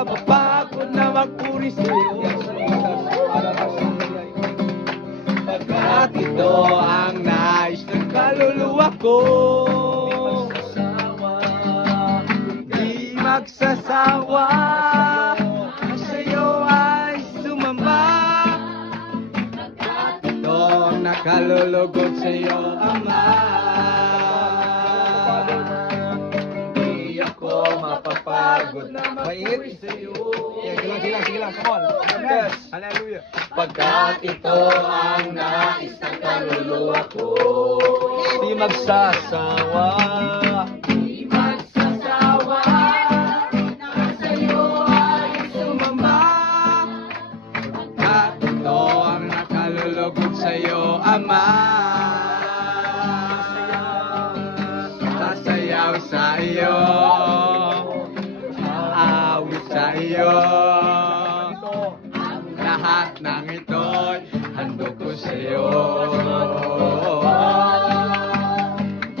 mapapagod na magpuri sa'yo. Pagkat ito ang nais ng kaluluwa ko, di magsasawa, sa'yo ay sumamba. Ito ang nakalulugod sa'yo, Ama. Di ako mapapagod na magpuri sa'yo. Sige lang, come on. Yes. Hallelujah. Pagkat ito ang nais ng kaluluwa ko, di magsasawa. Di magsasawa, na sa'yo ay sumamba. Pagkat ito ang nakalulugod sa'yo, Ama. Sasayaw sa iyo, aawit sa iyo. Lahat ng ito'y handog ko sa'yo.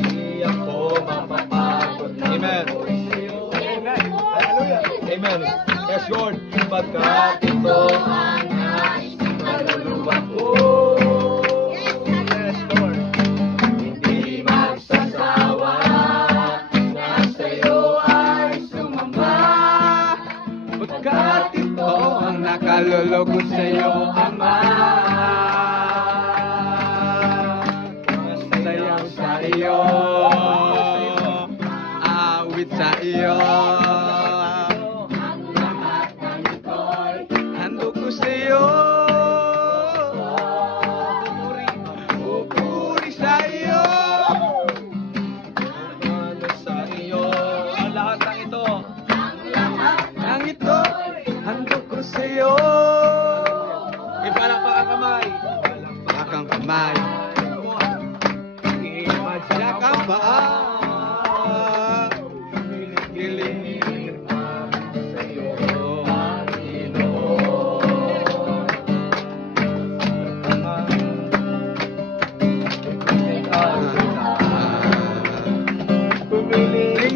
Di ako mapapagod na magpuri sa'yo. Amen. Hallelujah. Amen. Yes, Lord. Pagkat ito ang nais ng kaluluwa ko. Yes, Lord. Hindi magsasawa, na sa'yo ay sumamba. Pagkat ito ang nakalulugod sa'yo, Ama. Sayaw sa iyo, awit sa iyo. Lahat ng ito'y handog ko sa'yo. Pupuri sa iyo. Sa iyo ang lahat ng ito. Ang ito, handog ko sa'yo. Ipalakpak ang kamay. Palakpak ang kamay. Ipadyak ang paa. Giling sa'yo,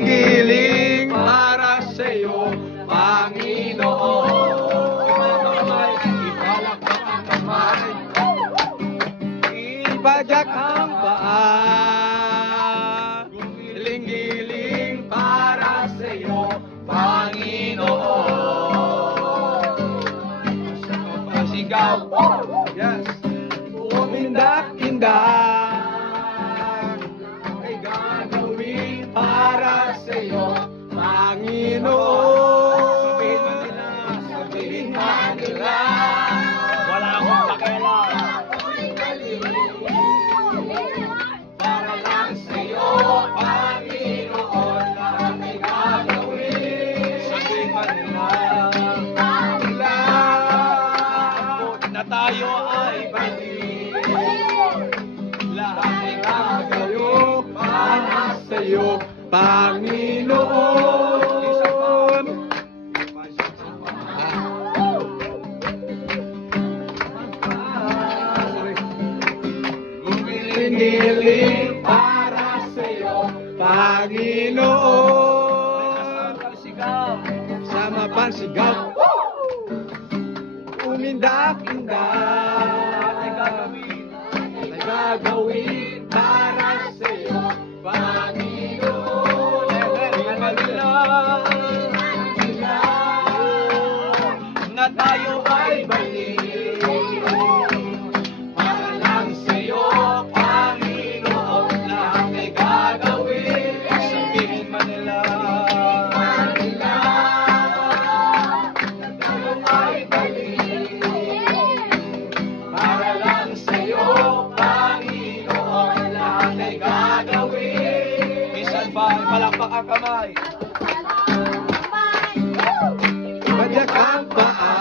Giling para sa'yo, Panginoon. Ipalakpak ang kamay, ipadyak ang paa. Giling-giling para sa'yo, Panginoon. Pasigaw. Yes. Umindak-indak ay gagawin para sa'yo, Panginoon. Sabihin nila, wala akong pakialam. Para lang sa'yo, Panginoon, lahat ay gagawin. Sabihin nila, na tayo ay balik. Lahat ay gagawin para sa'yo, Panginoon. Gumiling-giling para sa'yo, Panginoon. Sama pansigaw. Umindak-indak ay gagawin para sa'yo, Panginoon. Na tayo ay balik. Para lang sa'yo, Panginoon, lahat ay gagawin. Sabihin man nila, na tayo ay balik. Para lang sa'yo, Panginoon, lahat ay gagawin. Minsan pa, palakpak ang kamay. Padyak ang paa.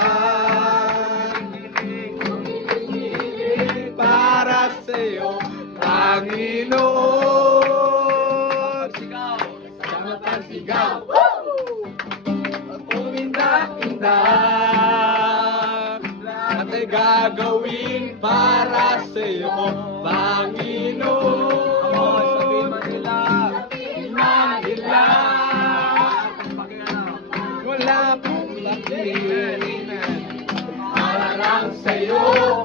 Para sa'yo, Panginoon. Sama pansigaw. Umindak-indak at ay gagawin para sa'yo, Panginoon. Sabihin Manila, wala pong Amen. Para lang sa'yo,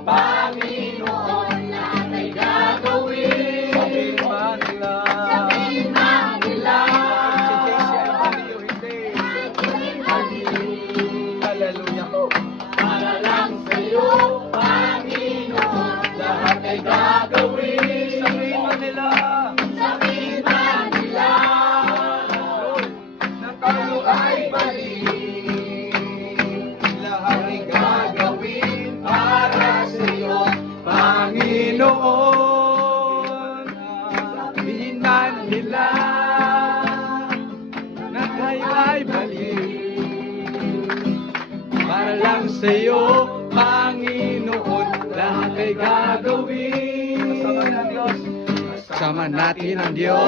Panginoon, lahat ay gagawin. Sabihin man nila. Sabihin man nila, Si JC ay mali o hindi. Hallelujah. para lang sa'yo, Panginoon, lahat ay gagawin. Sabihin man nila. Sabihin man nila, Na tayo ay mali. Lahat ay gagawin para sa iyo, Panginoon. Sabihin man nila na tayo ay mali. Para lang sa iyo, Panginoon, lahat ay gagawin. Kasama natin ang Diyos.